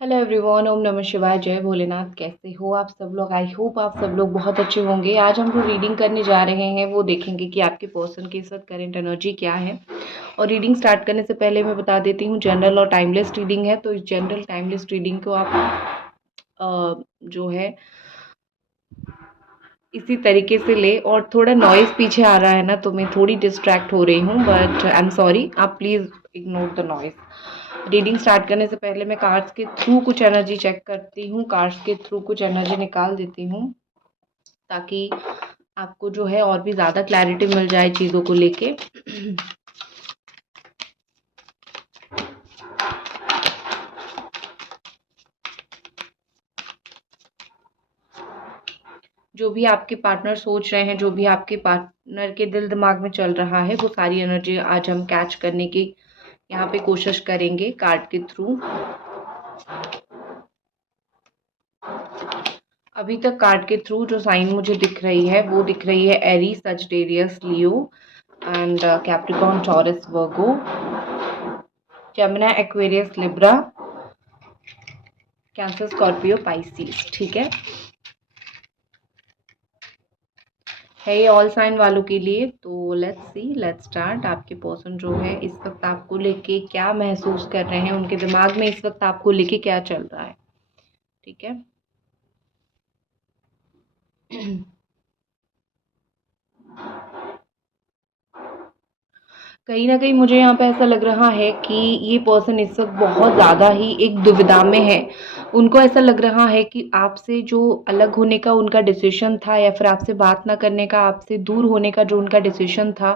Hello everyone, ओम नमः शिवाय, जय भोलेनाथ। कैसे हो आप सब लोग? आई होप आप सब लोग बहुत अच्छे होंगे। आज हम जो रीडिंग करने जा रहे हैं वो देखेंगे कि आपके पर्सन के साथ करंट एनर्जी क्या है। और रीडिंग स्टार्ट करने से पहले मैं बता देती हूँ, जनरल और टाइमलेस रीडिंग है। तो इस जनरल टाइमलेस रीडिंग को आप जो है इसी तरीके से ले। और थोड़ा नॉइज़ पीछे आ रहा है ना, तो मैं थोड़ी डिस्ट्रैक्ट हो रही हूँ, बट आई एम सॉरी। आप please ignore the noise. Reading start करने से पहले मैं कार्ड्स के थ्रू कुछ एनर्जी चेक करती हूँ, कार्ड्स के थ्रू कुछ एनर्जी निकाल देती हूँ, ताकि आपको जो है और भी ज़्यादा क्लैरिटी मिल जाए चीज़ों को लेके। जो भी आपके पार्टनर सोच रहे हैं, जो भी आपके पार्टनर के दिल दिमाग में चल रहा है, वो सारी एनर्जी आज हम कैच करने की यहाँ पे कोशिश करेंगे कार्ड के थ्रू। अभी तक कार्ड के थ्रू जो साइन मुझे दिख रही है वो दिख रही है Aries, Sagittarius, Leo and Capricorn, taurus, Virgo, Gemini, Aquarius, Libra, cancer, Scorpio, Pisces. ठीक है ये ऑल साइन वालों के लिए। तो लेट्स सी, लेट्स स्टार्ट। आपके पर्सन जो है इस वक्त आपको लेके क्या महसूस कर रहे हैं, उनके दिमाग में इस वक्त आपको लेके क्या चल रहा है। ठीक है। कहीं न कहीं मुझे यहाँ पे ऐसा लग रहा है कि ये पर्सन इस वक़्त बहुत ज़्यादा ही एक दुविधा में है। उनको ऐसा लग रहा है कि आपसे जो अलग होने का उनका डिसीज़न था, या फिर आपसे बात ना करने का, आपसे दूर होने का जो उनका डिसीज़न था,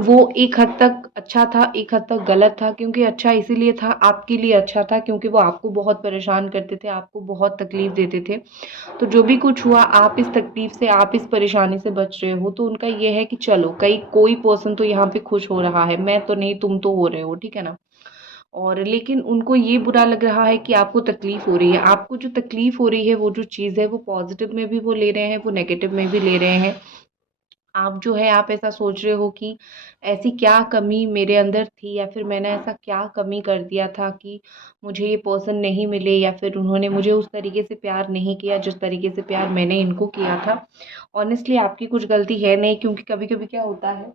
वो एक हद तक अच्छा था, एक हद तक गलत था। क्योंकि अच्छा इसीलिए था, आपके लिए अच्छा था, क्योंकि वो आपको बहुत परेशान करते थे, आपको बहुत तकलीफ़ देते थे। तो जो भी कुछ हुआ, आप इस तकलीफ से, आप इस परेशानी से बच रहे हो, तो उनका ये है कि चलो कई कोई पर्सन तो यहाँ पे खुश हो रहा है, मैं तो नहीं, तुम तो हो रहे हो, ठीक है ना। और लेकिन उनको ये बुरा लग रहा है कि आपको तकलीफ हो रही है। आपको जो तकलीफ हो रही है, वो जो चीज़ है, वो पॉजिटिव में भी वो ले रहे हैं, वो नेगेटिव में भी ले रहे हैं। आप जो है, आप ऐसा सोच रहे हो कि ऐसी क्या कमी मेरे अंदर थी, या फिर मैंने ऐसा क्या कमी कर दिया था कि मुझे ये पर्सन नहीं मिले, या फिर उन्होंने मुझे उस तरीके से प्यार नहीं किया जिस तरीके से प्यार मैंने इनको किया था। ऑनेस्टली आपकी कुछ गलती है नहीं, क्योंकि कभी-कभी क्या होता है,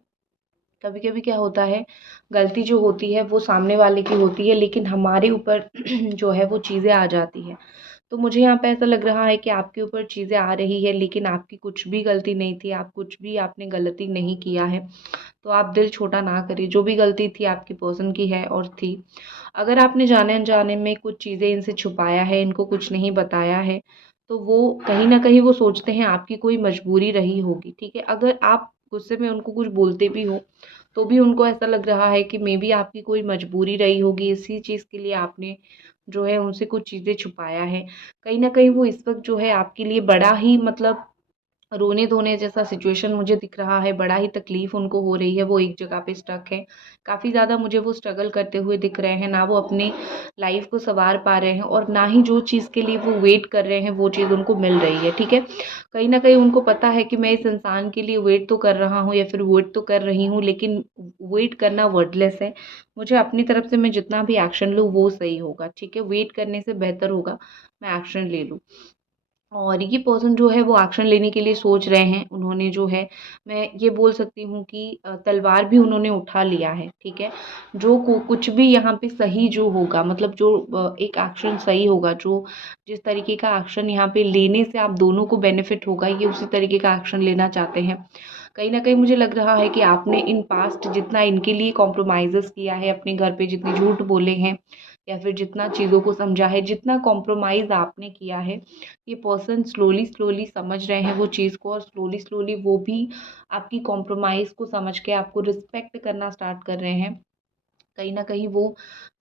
कभी-कभी क्या होता है, गलती जो होती है वो सामने वाले की होती है, लेकिन हमारे ऊपर जो है वो चीज़ें आ जाती हैं। तो मुझे यहाँ पे ऐसा लग रहा है कि आपके ऊपर चीज़ें आ रही है, लेकिन आपकी कुछ भी गलती नहीं थी, आप कुछ भी आपने गलती नहीं किया है। तो आप दिल छोटा ना करिए, जो भी गलती थी आपकी पर्सन की है और थी। अगर आपने जाने-अनजाने में कुछ चीज़ें इनसे छुपाया है, इनको कुछ नहीं बताया है, तो वो कहीं न कहीं वो सोचते हैं आपकी कोई मजबूरी रही होगी, ठीक है? अगर आप गुस्से में उनको कुछ बोलते भी हो, तो भी उनको ऐसा लग रहा है कि मे बी आपकी कोई मजबूरी रही होगी, इसी चीज़ के लिए आपने जो है उनसे कुछ चीज़ें छुपाया है। कहीं न कहीं वो इस वक़्त जो है आपके लिए बड़ा ही मतलब रोने-धोने जैसा सिचुएशन मुझे दिख रहा है, बड़ा ही तकलीफ़ उनको हो रही है, वो एक जगह पे स्टक हैं। काफ़ी ज़्यादा मुझे वो स्ट्रगल करते हुए दिख रहे हैं, ना वो अपनी लाइफ़ को सँवार पा रहे हैं, और ना ही जो चीज़ के लिए वो वेट कर रहे हैं, वो चीज़ उनको मिल रही है, ठीक है? कहीं न कहीं उनको पता है कि मैं इस इंसान के लिए वेट तो कर रहा हूँ, या फिर वेट तो कर रही हूँ, लेकिन वेट करना वर्थलेस है। मुझे अपनी तरफ से मैं जितना भी एक्शन लूँ, वो सही होगा, ठीक है? वेट करने से बेहतर होगा मैं एक्शन ले लूँ। और ये पर्सन जो है वो एक्शन लेने के लिए सोच रहे हैं। उन्होंने जो है, मैं ये बोल सकती हूँ कि तलवार भी उन्होंने उठा लिया है, ठीक है? जो को कुछ भी यहाँ पे सही जो होगा, मतलब जो एक एक्शन सही होगा, जो जिस तरीके का एक्शन यहाँ पे लेने से आप दोनों को बेनिफिट होगा, ये उसी तरीके का एक्शन लेना चाहते हैं। कहीं न कहीं मुझे लग रहा है कि आपने इन पास्ट जितना इनके लिए कॉम्प्रोमाइज़ेज़ किया है, अपने घर पे जितने झूठ बोले हैं, या फिर जितना चीज़ों को समझा है, जितना कॉम्प्रोमाइज़ आपने किया है, ये पर्सन स्लोली स्लोली समझ रहे हैं वो चीज़ को, और स्लोली स्लोली वो भी आपकी कॉम्प्रोमाइज़ को समझ के आपको रिस्पेक्ट करना स्टार्ट कर रहे हैं। कहीं न कहीं वो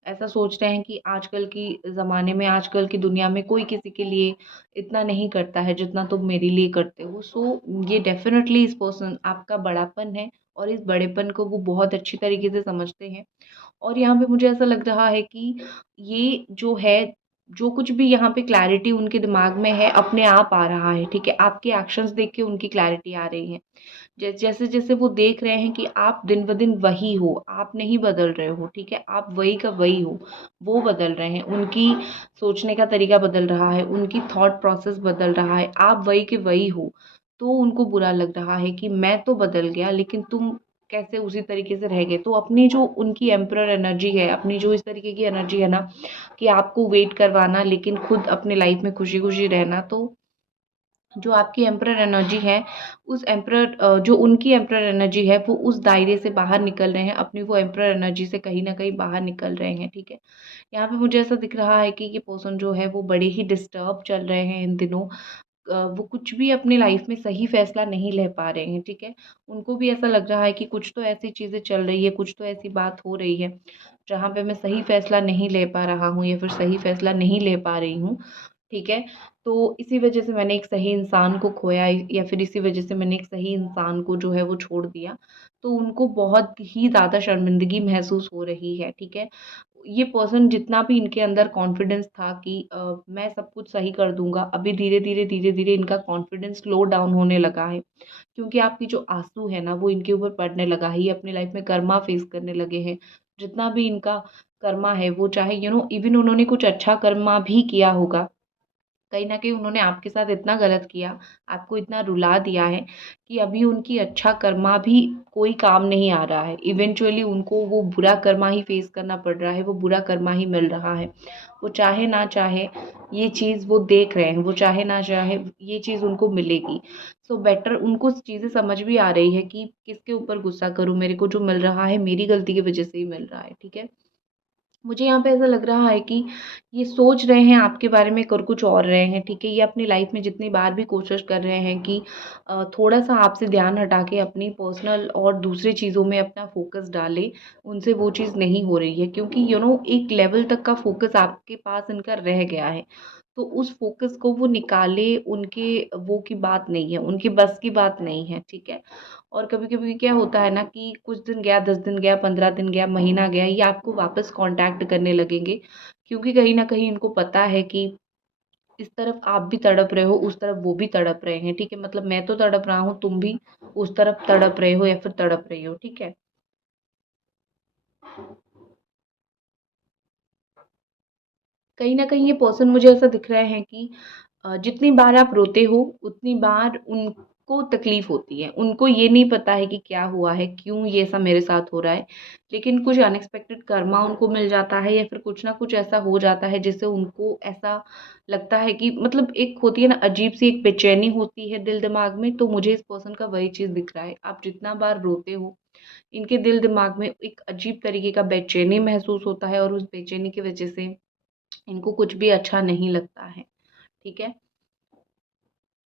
ऐसा सोच रहे हैं कि आजकल की ज़माने में, आजकल की दुनिया में कोई किसी के लिए इतना नहीं करता है जितना तुम मेरे लिए करते हो। सो ये डेफ़िनेटली इस पर्सन आपका बड़ापन है, और इस बड़ेपन को वो बहुत अच्छी तरीके से समझते हैं। और यहाँ पे मुझे ऐसा लग रहा है कि ये जो है, जो कुछ भी यहाँ पे क्लैरिटी उनके दिमाग में है अपने आप आ रहा है, ठीक है? आपके एक्शंस देख के उनकी क्लैरिटी आ रही है। जैसे जैसे वो देख रहे हैं कि आप दिन ब दिन वही हो, आप नहीं बदल रहे हो, ठीक है? आप वही का वही हो, वो बदल रहे हैं। उनकी सोचने का तरीका बदल रहा है, उनकी थॉट प्रोसेस बदल रहा है, आप वही के वही हो। तो उनको बुरा लग रहा है कि मैं तो बदल गया लेकिन तुम कैसे उसी तरीके से रह गए। तो अपनी जो उनकी एम्परर एनर्जी है, अपनी जो इस तरीके की एनर्जी है ना कि आपको वेट करवाना लेकिन खुद अपने लाइफ में खुशी-खुशी रहना, तो जो आपकी एम्परर एनर्जी है, उस जो उनकी एम्परर एनर्जी है, वो उस दायरे से बाहर निकल रहे हैं, अपनी वो एम्परर एनर्जी से कहीं न कहीं बाहर निकल रहे हैं, ठीक है? यहाँ पे मुझे ऐसा दिख रहा है कि ये पर्सन जो है वो बड़े ही डिस्टर्ब चल रहे हैं इन दिनों। वो कुछ भी अपनी लाइफ में सही फैसला नहीं ले पा रहे हैं, ठीक है? उनको भी ऐसा लग रहा है कि कुछ तो ऐसी चीज़ें चल रही है, कुछ तो ऐसी बात हो रही है, जहाँ पे मैं सही फैसला नहीं ले पा रहा हूँ या फिर सही फैसला नहीं ले पा रही हूँ, ठीक है? तो इसी वजह से मैंने एक सही इंसान को खोया या फिर इसी वजह से मैंने एक सही इंसान को जो है वो छोड़ दिया। तो उनको बहुत ही ज़्यादा शर्मिंदगी महसूस हो रही है, ठीक है? ये पर्सन जितना भी इनके अंदर कॉन्फिडेंस था कि मैं सब कुछ सही कर दूँगा, अभी धीरे-धीरे, धीरे-धीरे इनका कॉन्फिडेंस स्लो डाउन होने लगा है। क्योंकि आपकी जो आँसू है ना, वो इनके ऊपर पड़ने लगा है, ये अपनी लाइफ़ में कर्मा फेस करने लगे हैं। जितना भी इनका कर्मा है, वो चाहे इवन उन्होंने कुछ अच्छा कर्मा भी किया होगा, कहीं न कहीं उन्होंने आपके साथ इतना गलत किया, आपको इतना रुला दिया है कि अभी उनकी अच्छा कर्मा भी कोई काम नहीं आ रहा है। इवेंचुअली उनको वो बुरा कर्मा ही फ़ेस करना पड़ रहा है, वो बुरा कर्मा ही मिल रहा है। वो चाहे ना चाहे ये चीज़ वो देख रहे हैं, वो चाहे ना चाहे ये चीज़ उनको मिलेगी। सो बेटर उनको चीज़ें समझ भी आ रही है कि किसके ऊपर गुस्सा करूँ, मेरे को जो मिल रहा है मेरी गलती की वज़ह से ही मिल रहा है, ठीक है? मुझे यहाँ पे ऐसा लग रहा है कि ये सोच रहे हैं आपके बारे में कर कुछ और रहे हैं, ठीक है? ये अपनी लाइफ़ में जितनी बार भी कोशिश कर रहे हैं कि थोड़ा-सा आपसे ध्यान हटा के अपनी पर्सनल और दूसरी चीज़ों में अपना फ़ोकस डालें, उनसे वो चीज़ नहीं हो रही है क्योंकि एक लेवल तक का फ़ोकस आपके पास इनका रह गया है। तो उस फ़ोकस को वो निकाले उनके वो की बात नहीं है, उनके बस की बात नहीं है, ठीक है? और कभी-कभी क्या होता है ना कि कुछ दिन गया, 10 दिन गया, 15 दिन गया, महीना गया, ये आपको वापस कॉन्टैक्ट करने लगेंगे क्योंकि कहीं न कहीं इनको पता है कि इस तरफ आप भी तड़प रहे हो, उस तरफ वो भी तड़प रहे हैं, ठीक है? मतलब मैं तो तड़प रहा हूँ, तुम भी उस तरफ तड़प रहे हो या फिर तड़प रही हो, ठीक है? कहीं न कहीं ये पर्सन मुझे ऐसा दिख रहे हैं कि जितनी बार आप रोते हो, उतनी बार उनको तकलीफ़ होती है। उनको ये नहीं पता है कि क्या हुआ है, क्यों ये सब मेरे साथ हो रहा है। लेकिन कुछ अनएक्सपेक्टेड कर्मा उनको मिल जाता है या फिर कुछ ना कुछ ऐसा हो जाता है जिससे उनको ऐसा लगता है कि मतलब एक होती है ना अजीब-सी एक बेचैनी होती है दिल-दिमाग में, तो मुझे इस पर्सन का वही चीज़ दिख रहा है। आप जितना बार रोते हो, इनके दिल-दिमाग में एक अजीब तरीके का बेचैनी महसूस होता है और उस बेचैनी की वज़ह से इनको कुछ भी अच्छा नहीं लगता है, ठीक है?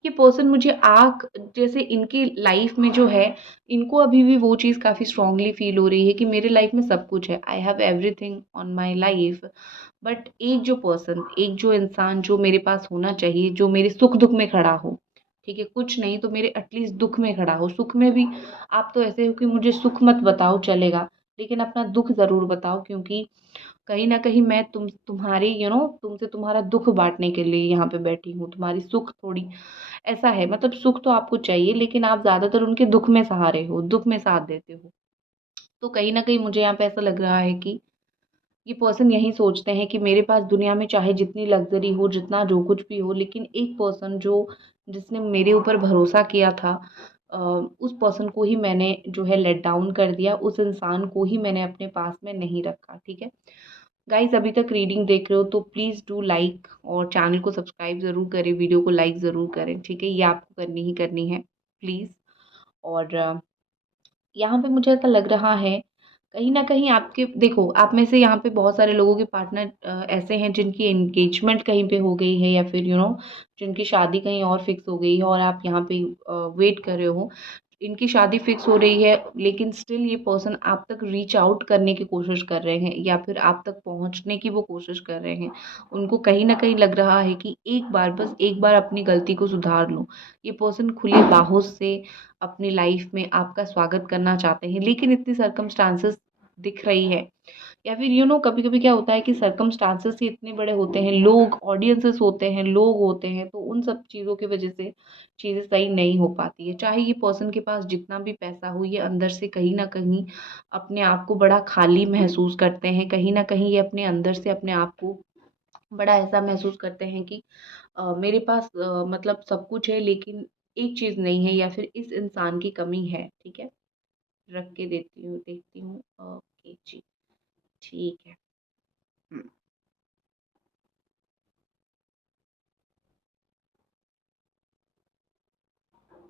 ये पर्सन मुझे आग जैसे इनकी लाइफ में जो है, इनको अभी भी वो चीज़ काफ़ी स्ट्रॉन्गली फ़ील हो रही है कि मेरे लाइफ में सब कुछ है, I have everything on my life. But एक जो इंसान जो मेरे पास होना चाहिए, जो मेरे सुख-दुःख में खड़ा हो, ठीक है? कुछ नहीं तो मेरे एटलीस्ट दुःख में खड़ा हो, सुख में भी आप तो ऐसे हो कि मुझे सुख मत बताओ चलेगा, लेकिन अपना दुःख ज़रूर बताओ क्योंकि कहीं न कहीं मैं तुम्हारी तुमसे तुम्हारा दुःख बाँटने के लिए यहाँ पे बैठी हूँ, तुम्हारी सुख थोड़ी ऐसा है मतलब सुख तो आपको चाहिए लेकिन आप ज़्यादातर उनके दुःख में सहारे हो, दुःख में साथ देते हो। तो कहीं न कहीं मुझे यहाँ पे ऐसा लग रहा है कि ये पर्सन यही सोचते हैं कि मेरे पास दुनिया में चाहे जितनी लग्ज़री हो, जितना जो कुछ भी हो, लेकिन एक पर्सन जिसने मेरे ऊपर भरोसा किया था उस पर्सन को ही मैंने जो है लेट डाउन कर दिया, उस इंसान को ही मैंने अपने पास में नहीं रखा, ठीक है? गाइज़ अभी तक रीडिंग देख रहे हो तो प्लीज़ डू लाइक और चैनल को सब्सक्राइब ज़रूर करें, वीडियो को लाइक ज़रूर करें, ठीक है? ये आपको करनी ही करनी है, प्लीज़। और यहाँ पे मुझे ऐसा लग रहा है, कहीं न कहीं आपके देखो, आप में से यहाँ पे बहुत सारे लोगों के पार्टनर ऐसे हैं जिनकी एंगेजमेंट कहीं पे हो गई है या फिर जिनकी शादी कहीं और फ़िक्स हो गई है और आप यहाँ पे वेट कर रहे हो। इनकी शादी फ़िक्स हो रही है लेकिन स्टिल ये पर्सन आप तक रीच आउट करने की कोशिश कर रहे हैं या फिर आप तक पहुँचने की वो कोशिश कर रहे हैं। उनको कहीं न कहीं लग रहा है कि एक बार बस एक बार अपनी गलती को सुधार लो। ये पर्सन खुले बाहों से अपनी लाइफ में आपका स्वागत करना चाहते हैं लेकिन इतनी सर्कमस्टांसेस दिख रही है या फिर कभी-कभी क्या होता है कि सर्कमस्टांसेस ही इतने बड़े होते हैं, लोग ऑडियंसेस होते हैं, लोग होते हैं, तो उन सब चीज़ों की वजह से चीज़ें सही नहीं हो पाती है। चाहे ये पर्सन के पास जितना भी पैसा हो, ये अंदर से कहीं न कहीं अपने आप को बड़ा खाली महसूस करते हैं। कहीं न कहीं ये अपने अंदर से अपने आप को बड़ा ऐसा महसूस करते हैं कि मेरे पास मतलब सब कुछ है, लेकिन एक चीज़ नहीं है या फिर इस इंसान की कमी है, ठीक है? रख के देती हूँ, देखती हूँ। ओके जी, ठीक है। हुँ,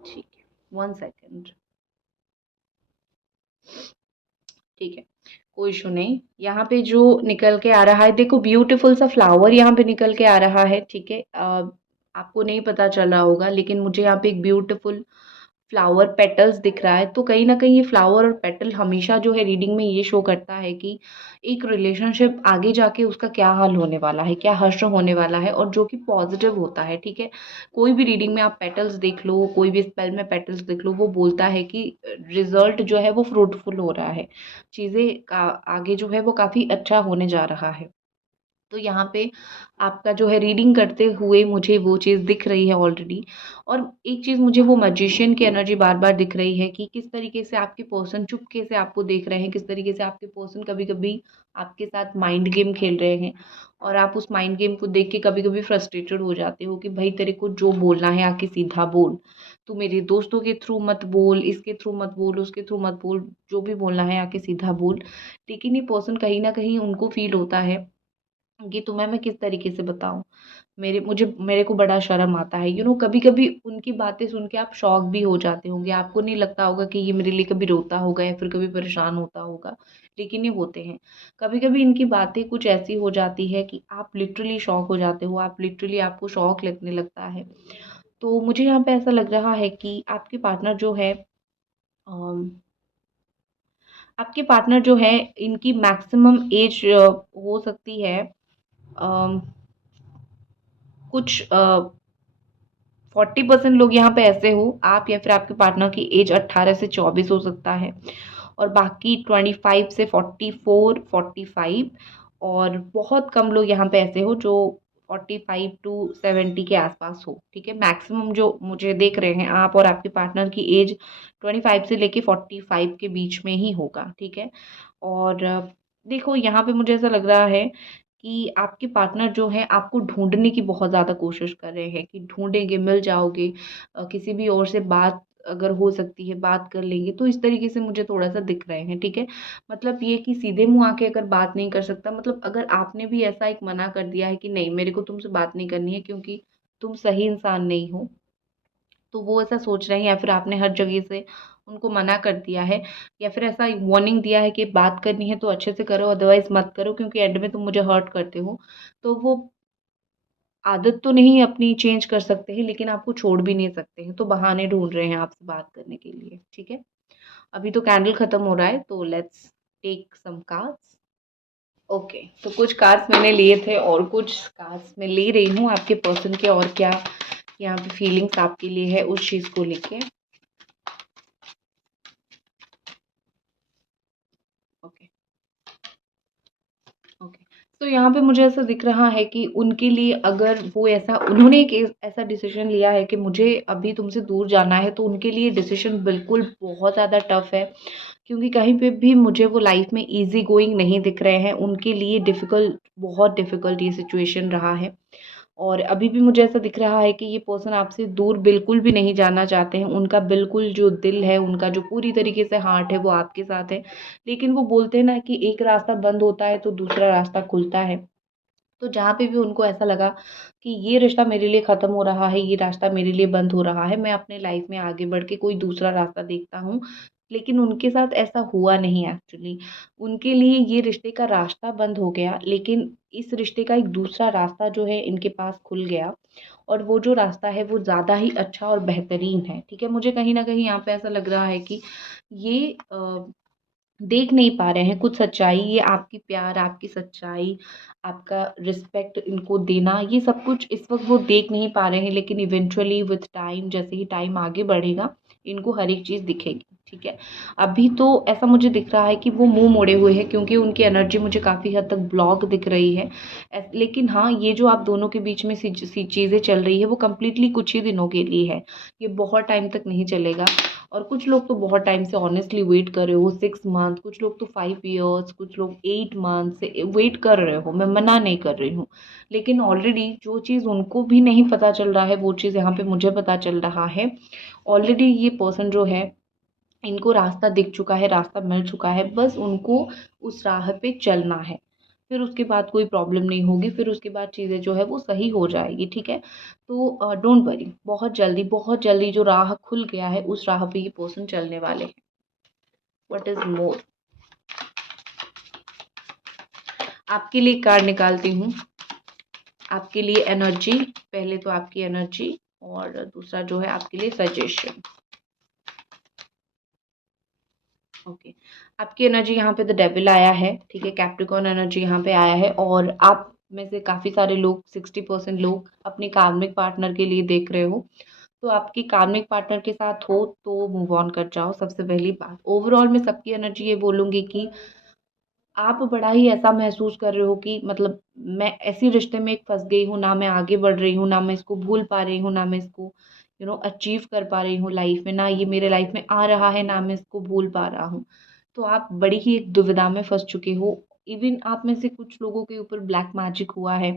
ठीक है। 1 सेकंड। ठीक है, कोई इश्यू नहीं। यहाँ पे जो निकल के आ रहा है, देखो ब्यूटीफुल सा फ्लावर यहाँ पे निकल के आ रहा है, ठीक है? आपको नहीं पता चल रहा होगा, लेकिन मुझे यहाँ पे एक ब्यूटीफुल फ्लावर पेटल्स दिख रहा है। तो कहीं न कहीं ये फ्लावर और पेटल हमेशा जो है रीडिंग में ये शो करता है कि एक रिलेशनशिप आगे जाके उसका क्या हाल होने वाला है, क्या हश्र होने वाला है, और जो कि पॉज़िटिव होता है, ठीक है? कोई भी रीडिंग में आप पेटल्स देख लो, कोई भी स्पेल में पेटल्स देख लो, वो बोलता है कि रिज़ल्ट जो है वो फ्रूटफुल हो रहा है। चीज़ें का आगे जो है वो काफ़ी अच्छा होने जा रहा है। तो यहाँ पे आपका जो है रीडिंग करते हुए मुझे वो चीज़ दिख रही है ऑलरेडी। और एक चीज़ मुझे वो मैजिशियन की एनर्जी बार-बार दिख रही है कि किस तरीके से आपके पर्सन चुपके से आपको देख रहे हैं, किस तरीके से आपके पर्सन कभी-कभी आपके साथ माइंड गेम खेल रहे हैं, और आप उस माइंड गेम को देख के कभी-कभी फ्रस्ट्रेटेड हो जाते हो कि भई तेरे को जो बोलना है आके सीधा बोल। तू मेरे दोस्तों के थ्रू मत बोल, इसके थ्रू मत बोल, उसके थ्रू मत बोल, जो भी बोलना है आके सीधा बोल। लेकिन ये पर्सन कहीं न कहीं उनको फ़ील होता है कि तुम्हें मैं किस तरीके से बताऊँ? मेरे को बड़ा शर्म आता है। कभी-कभी उनकी बातें सुन के आप शॉक भी हो जाते होंगे। आपको नहीं लगता होगा कि ये मेरे लिए कभी रोता होगा या फिर कभी परेशान होता होगा, लेकिन ये होते हैं। कभी-कभी इनकी बातें कुछ ऐसी हो जाती है कि आप लिटरली शॉक हो जाते हो, आप लिटरली आपको शॉक लगने लगता है। तो मुझे यहाँ पे ऐसा लग रहा है कि अम, आपके पार्टनर जो है इनकी मैक्सिमम एज हो सकती है अम, कुछ 40% लोग यहाँ पे ऐसे हो आप या फिर आपके पार्टनर की एज 18 से 24 हो सकता है, और बाकी 25 से 44 45, और बहुत कम लोग यहाँ पे ऐसे हो जो 45 टू 70 के आसपास हो, ठीक है? मैक्सिमम जो मुझे देख रहे हैं आप और आपके पार्टनर की एज 25 से लेके 45 के बीच में ही होगा, ठीक है? और देखो यहाँ पे मुझे ऐसा लग रहा है कि आपके पार्टनर जो है आपको ढूँढने की बहुत ज़्यादा कोशिश कर रहे हैं कि ढूँढेंगे, मिल जाओगे, किसी भी और से बात अगर हो सकती है, बात कर लेंगे। तो इस तरीके से मुझे थोड़ा-सा दिख रहे हैं, ठीक है? मतलब ये कि सीधे मुँह आके अगर बात नहीं कर सकता, मतलब अगर आपने भी ऐसा एक मना कर दिया है कि नहीं मेरे को तुमसे बात नहीं करनी है क्योंकि तुम सही इंसान नहीं हो, तो वो ऐसा सोच रहे हैं, या फिर आपने हर जगह से उनको मना कर दिया है, या फिर ऐसा वार्निंग दिया है कि बात करनी है तो अच्छे से करो, अदरवाइज़ मत करो क्योंकि एंड में तुम मुझे हर्ट करते हो। तो वो आदत तो नहीं अपनी चेंज कर सकते हैं, लेकिन आपको छोड़ भी नहीं सकते हैं, तो बहाने ढूँढ रहे हैं आपसे बात करने के लिए, ठीक है? अभी तो कैंडल खत्म हो रहा है, तो let's take some cards. Okay, तो कुछ कार्ड्स मैंने लिए थे और कुछ कार्ड्स मैं ले रही हूँ आपके पर्सन के, और क्या यहाँ पे फीलिंग्स आपके लिए है उस चीज़ को लेके। Okay, okay. तो यहाँ पे मुझे ऐसा दिख रहा है कि उनके लिए अगर वो ऐसा उन्होंने एक ऐसा डिसीज़न लिया है कि मुझे अभी तुमसे दूर जाना है, तो उनके लिए डिसीज़न बिल्कुल बहुत ज़्यादा टफ़ है, क्योंकि कहीं पे भी मुझे वो लाइफ़ में ईज़ी गोइंग नहीं दिख रहे हैं। उनके लिए बहुत डिफ़िकल्ट ये सिचुएशन रहा है। और अभी भी मुझे ऐसा दिख रहा है कि ये पर्सन आपसे दूर बिल्कुल भी नहीं जाना चाहते हैं। उनका बिल्कुल जो दिल है, उनका जो पूरी तरीके से हार्ट है, वो आपके साथ है। लेकिन वो बोलते हैं ना कि एक रास्ता बंद होता है, तो दूसरा रास्ता खुलता है। तो जहाँ पे भी उनको ऐसा लगा कि ये रिश्ता मेरे लिए ख़त्म हो रहा है, ये रास्ता मेरे लिए बंद हो रहा है, मैं अपने लाइफ़ में आगे बढ़ के कोई दूसरा रास्ता देखता हूँ। लेकिन उनके साथ ऐसा हुआ नहीं एक्चुअली। उनके लिए ये रिश्ते का रास्ता बंद हो गया, लेकिन इस रिश्ते का एक दूसरा रास्ता जो है इनके पास खुल गया, और वो जो रास्ता है वो ज़्यादा ही अच्छा और बेहतरीन है, ठीक है? मुझे कहीं न कहीं यहाँ पे ऐसा लग रहा है कि ये देख नहीं पा रहे हैं कुछ सच्चाई, ये आपकी प्यार, आपकी सच्चाई, आपका रिस्पेक्ट इनको देना, ये सब कुछ इस वक़्त वो देख नहीं पा रहे हैं, लेकिन इवेंचुअली विथ टाइम, जैसे ही टाइम आगे बढ़ेगा, इनको हर एक चीज़ दिखेगी, ठीक है। अभी तो ऐसा मुझे दिख रहा है कि वो मुँह मोड़े हुए हैं, क्योंकि उनकी एनर्जी मुझे काफ़ी हद तक ब्लॉक दिख रही है। लेकिन हाँ, ये जो आप दोनों के बीच में चीज़ें चल रही है वो कंप्लीटली कुछ ही दिनों के लिए है, ये बहुत टाइम तक नहीं चलेगा। और कुछ लोग तो बहुत टाइम से ऑनेस्टली वेट कर रहे हो, 6 मंथ, कुछ लोग तो 5 ईयर्स, कुछ लोग 8 मंथ से वेट कर रहे हो, मैं मना नहीं कर रही हूँ। लेकिन ऑलरेडी जो चीज़ उनको भी नहीं पता चल रहा है वो चीज़ यहाँ पे मुझे पता चल रहा है। ऑलरेडी ये पर्सन जो है, इनको रास्ता दिख चुका है, रास्ता मिल चुका है, बस उनको उस राह पे चलना है। फिर उसके बाद कोई प्रॉब्लम नहीं होगी, फिर उसके बाद चीज़ें जो है वो सही हो जाएगी, ठीक है। तो डोंट वरी, बहुत जल्दी जो राह खुल गया है उस राह पे ये पर्सन चलने वाले हैं। व्हाट इज मोर, आपके लिए कार्ड निकालती हूँ। आपके लिए एनर्जी, पहले तो आपकी एनर्जी, और दूसरा जो है आपके लिए सजेशन। ओके, आपकी एनर्जी यहाँ पे द डेविल आया है, ठीक है। कैप्रिकॉर्न एनर्जी यहाँ पे आया है, और आप में से काफ़ी सारे लोग, 60% लोग अपने कार्मिक पार्टनर के लिए देख रहे हो। तो आपकी कार्मिक पार्टनर के साथ हो तो मूव ऑन कर जाओ, सबसे पहली बात। ओवरऑल मैं सबकी एनर्जी ये बोलूँगी कि आप बड़ा ही ऐसा महसूस कर रहे हो कि मतलब मैं ऐसी रिश्ते में एक फँस गई हूँ, ना मैं आगे बढ़ रही हूँ, ना मैं इसको भूल पा रही हूँ, ना मैं इसको अचीव कर पा रही हूँ लाइफ में, ना ये मेरे लाइफ में आ रहा है, ना मैं इसको भूल पा रहा हूँ। तो आप बड़ी ही एक दुविधा में फँस चुके हो। इवन आप में से कुछ लोगों के ऊपर ब्लैक मैजिक हुआ है,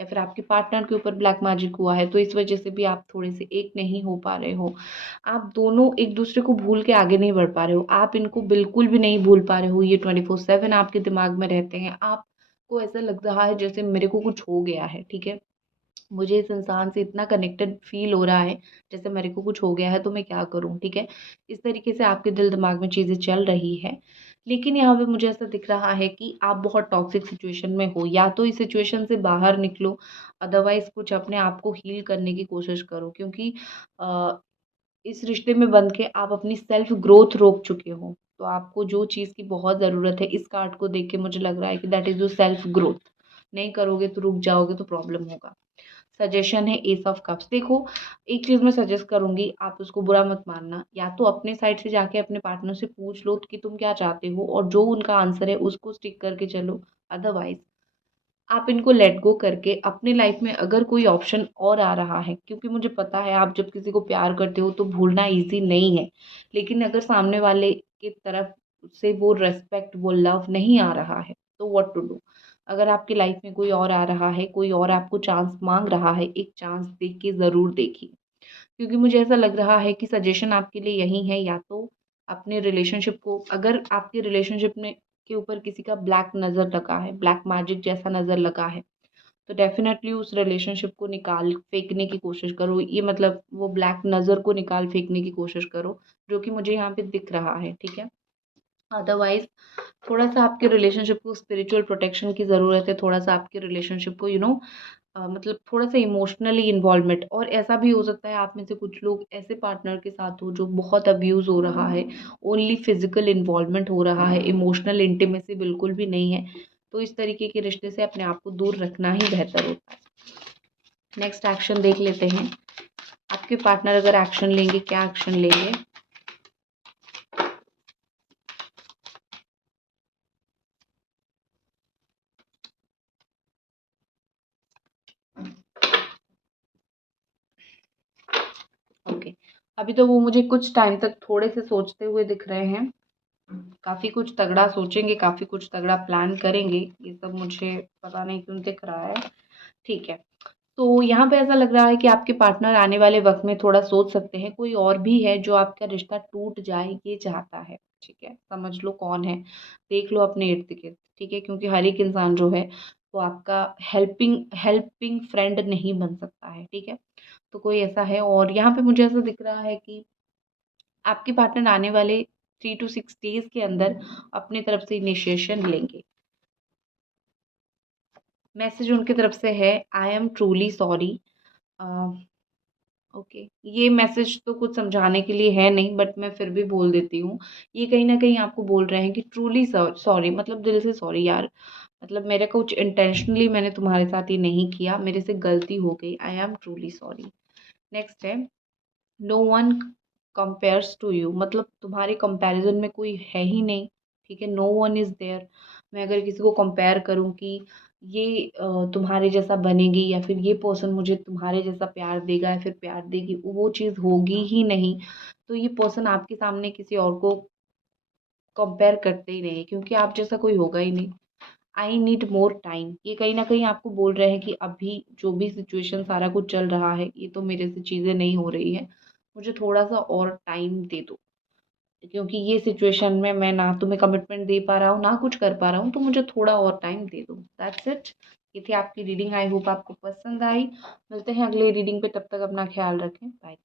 या फिर आपके पार्टनर के ऊपर ब्लैक मैजिक हुआ है, तो इस वजह से भी आप थोड़े से एक नहीं हो पा रहे हो। आप दोनों एक दूसरे को भूल के आगे नहीं बढ़ पा रहे हो, आप इनको बिल्कुल भी नहीं भूल पा रहे हो। ये 24/7 आपके दिमाग में रहते हैं। आपको ऐसा लग रहा है जैसे मेरे को कुछ हो गया है, ठीक है। मुझे इस इंसान से इतना कनेक्टेड फील हो रहा है जैसे मेरे को कुछ हो गया है, तो मैं क्या करूँ, ठीक है। इस तरीके से आपके दिल दिमाग में चीज़ें चल रही है। लेकिन यहाँ पे मुझे ऐसा दिख रहा है कि आप बहुत टॉक्सिक सिचुएशन में हो, या तो इस सिचुएशन से बाहर निकलो, अदरवाइज कुछ अपने आप को हील करने की कोशिश करो, क्योंकि अ, इस रिश्ते में बंध के आप अपनी सेल्फ ग्रोथ रोक चुके हो। तो आपको जो चीज़ की बहुत ज़रूरत है, इस कार्ड को देख के मुझे लग रहा है कि that is your self growth. नहीं करोगे तो रुक जाओगे, तो प्रॉब्लम होगा। सजेशन है एस ऑफ कप्स। देखो, एक चीज़ मैं सजेस्ट करूँगी, आप उसको बुरा मत मानना। या तो अपने साइड से जाके अपने पार्टनर से पूछ लो कि तुम क्या चाहते हो, और जो उनका आंसर है उसको स्टिक करके चलो। अदरवाइज़ आप इनको लेट गो करके अपनी लाइफ में अगर कोई ऑप्शन और आ रहा है, क्योंकि मुझे पता है आप जब किसी को प्यार करते हो तो भूलना ईज़ी नहीं है। लेकिन अगर सामने वाले की तरफ से वो रिस्पेक्ट, वो लव नहीं आ रहा है, तो व्हाट टू डू? अगर आपकी लाइफ में कोई और आ रहा है, कोई और आपको चांस माँग रहा है, एक चांस दे के ज़रूर देखिए। क्योंकि मुझे ऐसा लग रहा है कि सजेशन आपके लिए यही है, या तो अपने रिलेशनशिप को, अगर आपके रिलेशनशिप में के ऊपर किसी का ब्लैक नज़र लगा है, ब्लैक मैजिक जैसा नज़र लगा है, तो डेफ़िनेटली उस रिलेशनशिप को निकाल फेंकने की कोशिश करो। ये मतलब वो ब्लैक नज़र को निकाल फेंकने की कोशिश करो, जो कि मुझे यहाँ पे दिख रहा है, ठीक है। अदरवाइज़ थोड़ा-सा आपके रिलेशनशिप को स्पिरिचुअल प्रोटेक्शन की ज़रूरत है, थोड़ा-सा आपके रिलेशनशिप को मतलब थोड़ा-सा इमोशनली इन्वॉल्वमेंट। और ऐसा भी हो सकता है आप में से कुछ लोग ऐसे पार्टनर के साथ हो जो बहुत अब्यूज़ हो रहा है, ओनली फिज़िकल इन्वॉल्वमेंट हो रहा है, इमोशनल इंटीमेसी बिल्कुल भी नहीं है। तो इस तरीके के रिश्ते से अपने आप को दूर रखना ही बेहतर होता है। नेक्स्ट एक्शन देख लेते हैं, आपके पार्टनर अगर एक्शन लेंगे, क्या एक्शन लेंगे? ओके, अभी तो वो मुझे कुछ टाइम तक थोड़े से सोचते हुए दिख रहे हैं। काफ़ी कुछ तगड़ा सोचेंगे, काफ़ी कुछ तगड़ा प्लान करेंगे, ये सब मुझे पता नहीं क्यों दिख रहा है। ठीक है, तो यहाँ पे ऐसा लग रहा है कि आपके पार्टनर आने वाले वक़्त में थोड़ा सोच सकते हैं, कोई और भी है जो आपका रिश्ता टूट जाए ये चाहता है, ठीक है? समझ लो कौन है, देख लो अपने इर्द-गिर्द, ठीक है? क्योंकि हर एक इंसान जो है वो आपका हेल्पिंग हेल्पिंग फ्रेंड नहीं बन सकता है, ठीक है? तो कोई ऐसा है, और यहाँ पे मुझे ऐसा दिख रहा है कि आपके पार्टनर आने वाले 3 टू 6 डेज़ के अंदर अपनी तरफ से इनिशिएशन लेंगे। मैसेज उनकी तरफ से है, आई am truly sorry. A, okay, ये मैसेज तो कुछ समझाने के लिए है नहीं, बट मैं फिर भी बोल देती हूँ। ये कहीं न कहीं आपको बोल रहे हैं कि ट्रूली सॉरी, मतलब दिल से सॉरी यार, मतलब मेरा कुछ इंटेंशनली मैंने तुम्हारे साथ ये नहीं किया, मेरे से गलती हो गई, I am truly sorry. Next है, no one compares to you, मतलब तुम्हारे कंपैरिजन में कोई है ही नहीं, ठीक है, नो वन इज़ देयर। मैं अगर किसी को कंपेयर करूँ कि ये तुम्हारे जैसा बनेगी या फिर ये पर्सन मुझे तुम्हारे जैसा प्यार देगा या फिर प्यार देगी, वो चीज़ होगी ही नहीं। तो ये पर्सन आपके सामने किसी और को कंपेयर करते ही नहीं, क्योंकि आप जैसा कोई होगा ही नहीं। आई नीड मोर टाइम, ये कहीं ना कहीं आपको बोल रहे हैं कि अभी जो भी सिचुएशन सारा कुछ चल रहा है, ये तो मेरे से चीज़ें नहीं हो रही है, मुझे थोड़ा सा और टाइम दे दो, क्योंकि ये सिचुएशन में मैं ना तुम्हें कमिटमेंट दे पा रहा हूँ ना कुछ कर पा रहा हूँ, तो मुझे थोड़ा और टाइम दे दो। That's it. ये थी आपकी रीडिंग, आई होप आपको पसंद आई। मिलते हैं अगले रीडिंग पे, तब तक अपना ख्याल रखें, बाय।